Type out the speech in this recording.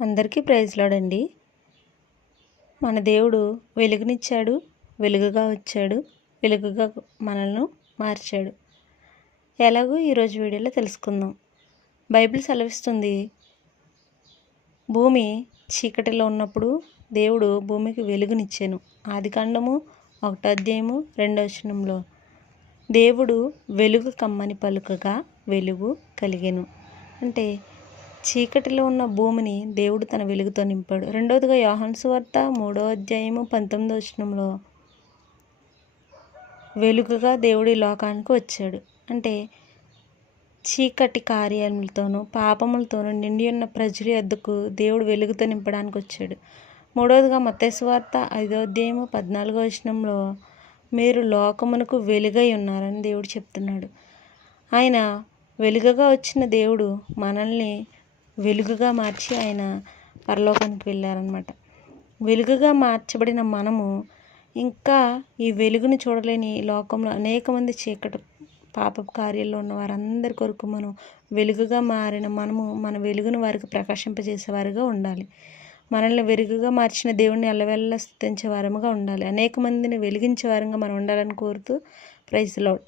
అందరికీ ప్రైజ్లాడండి మన దేవుడు వెలుగునిచ్చాడు వెలుగుగా వచ్చాడు వెలుగుగా మనల్ని మార్చాడు. ఎలాగో ఈరోజు వీడియోలో తెలుసుకుందాం. బైబిల్ సెలవిస్తుంది భూమి చీకటిలో ఉన్నప్పుడు దేవుడు భూమికి వెలుగునిచ్చాను. ఆది కాండము ఒకటో అధ్యాయము రెండో వచనంలో దేవుడు వెలుగు కమ్మని పలుకగా వెలుగు కలిగాను. అంటే చీకటిలో ఉన్న భూమిని దేవుడు తన వెలుగుతో నింపాడు. రెండవదిగా యోహాన్ వార్త మూడో అధ్యాయము పంతొమ్మిదో వచనంలో వెలుగుగా దేవుడి లోకానికి వచ్చాడు. అంటే చీకటి కార్యాలతోనూ పాపములతోనూ నిండి ఉన్న ప్రజల యొద్దకు దేవుడు వెలుగుతో నింపడానికి వచ్చాడు. మూడవదిగా మత్తేశ్వార్త ఐదో అధ్యాయము పద్నాలుగో వచనంలో మీరు లోకమునకు వెలుగై ఉన్నారని దేవుడు చెప్తున్నాడు. ఆయన వెలుగగా వచ్చిన దేవుడు మనల్ని వెలుగుగా మార్చి ఆయన పరలోకానికి వెళ్ళారనమాట వెలుగుగా మార్చబడిన మనము ఇంకా ఈ వెలుగుని చూడలేని లోకంలో అనేక మంది చీకటి పాప కార్యాల్లో ఉన్న వారందరి కొరకు మనం వెలుగుగా మారిన మనము మన వెలుగును వారికి ప్రకాశింపజేసేవారుగా ఉండాలి. మనల్ని వెలుగుగా మార్చిన దేవుణ్ణి అల్లవెల్ల స్థుతించే వారముగా ఉండాలి. అనేక మందిని వెలిగించే వారంగా మనం ఉండాలని కోరుతూ ప్రైజ్ లాడ్